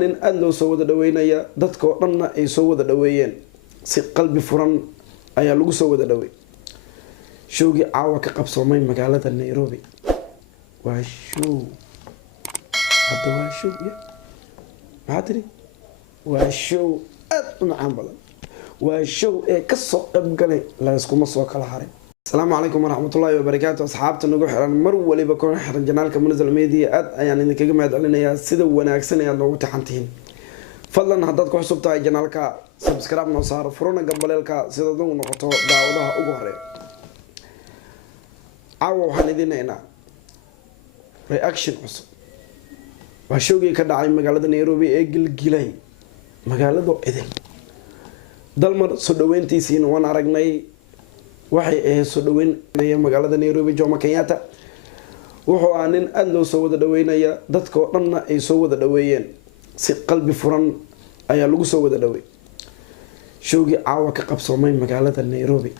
nin aad loo soo wada dhaweynaya dadka oo dhanna ay soo wada dhaweeyeen si qalbi furan ayaa lagu soo wada dhaweey showgii caawa ka qabsoomay magaalada Nairobi waa show hadda waa show maadri waa show aad u macaan badan waa show ee ka soo qabgalay la iskuma soo kala harin السلام عليكم ورحمة الله وبركاته أصحابتنا نقول حرام مر ولي بكون حرام جنالك منزل ميديا يعني إنك جمعت علينا يا سيدو وناكسنا يا لو تحنتين فضلا هداتكم حسبتها جنالك سبسكرايب نصار فرونا قبل لك سيدو نقطة دعوتها أجوهرة عاو حندينا هنا رياكشن عصب وشوقي كده عين مقالة نيروبي إجل جلاي مقالة دو إذن دلمر سدوين تيسين وانا رجناي waxay ahayd soo dhaweynaya magaalada Nairobi Jomo Kenyatta wuxuu aanin aad loo soo wada dhaweynaya dadka oo dhanna ay soo wada dhaweeyeen si qalbi furan ayaa lagu soo wada dhaweey showgii caawa ka qabsoomay magaalada Nairobi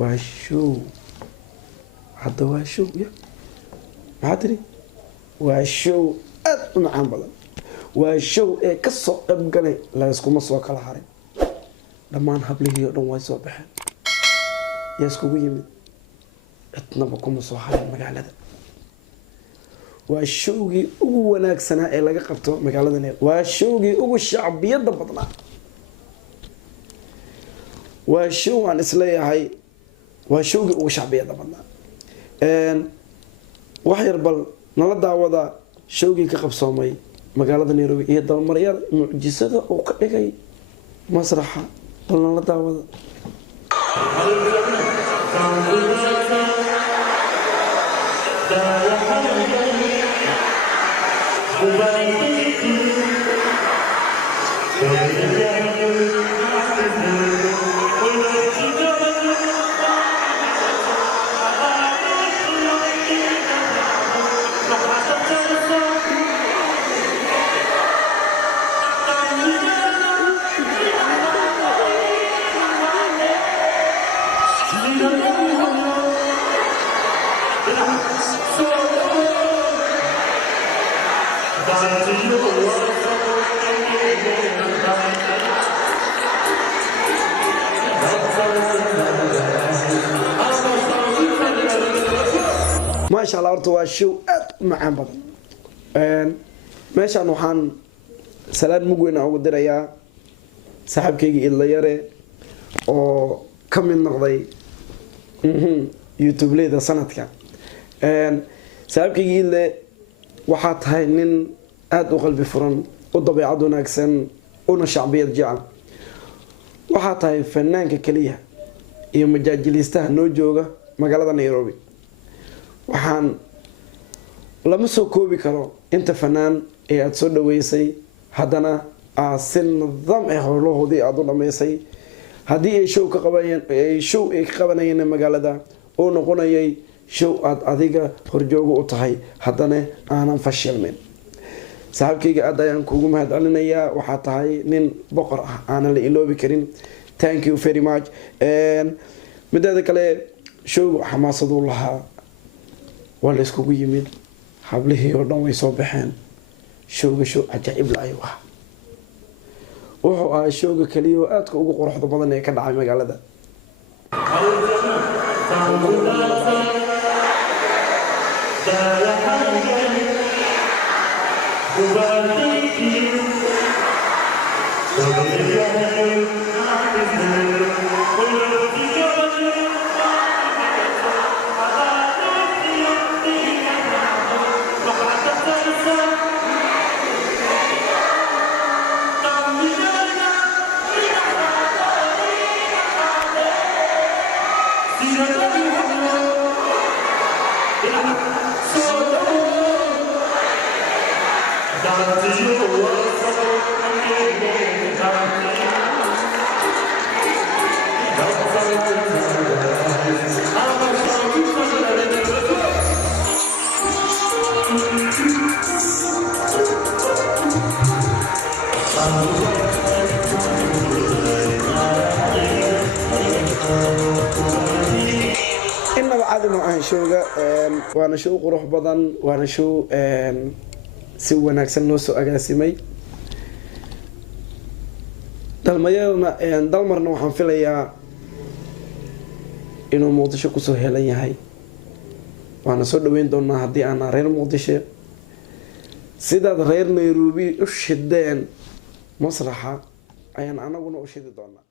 waa show hadda waa show maadri waa show aad u macaan badan waa show ee ka soo qabgalay la iskuma soo kala harin dhammaan hablihii oo dhan way soo baxeen يسكو يمد اتنبكم صحاري المقالة والشوقي هو ناك سنة إلا قبته مقالة نير والشوقي هو الشعبية ضبطنا والشو عن إسلام هاي والشوقي هو الشعبية ضبطنا وحير بل نلدع وضع شوقي كقبصة مي مقالة نيروبي هي دول مريال معجزة وكأي مسرحة نلدع وضع ما شاء الله أرتوا شو معان بدن ماشي أنا وحن سلام مجونا أو دريا سحب كيجي إلا يرى أو كم من نقضي يوتيوب ليه ده سنة كان سحب كيجي إلا وحات هاي نن أد وقلب فرن والطبيعة دون أكسن ونشعبية جعل وحات هاي فنان ككليه يوم جاجليسته نوجوجا مقالة نيروبي waxaan lama soo koobi karo inta fanaan ee aad soo dhaweysay hadana aasin nidaam ee howlahoodii aad u dhameysay hadii ay show ka qabanayeen magaalada oo noqonayay show aad adiga horjoogo u tahay hadana aanan fashilmin saxabkayga aad ayaan kuugu mahadcelinayaa waxa tahay nin boqor ah aan la iloobi karin thank you very much midda kale show xamaasadu lahaa ولا يسكو يمين حبله يردون ويصبحين شوق عجائب لا يوها وهو شوق كليو أتكو وقروح ضمن يكاد عامي على ده وانا شو قروح بدن وانا شو si wanaagsan loo soo agaasimay dalmarna waxaan filayaa inuu muqdisho kusoo helan yahay, waana soo dhaweyn doonaa haddii aan reer muqdisho. sidaad reer Nairobi u shideen masraxa ayaan anaguna u shidi doonaa.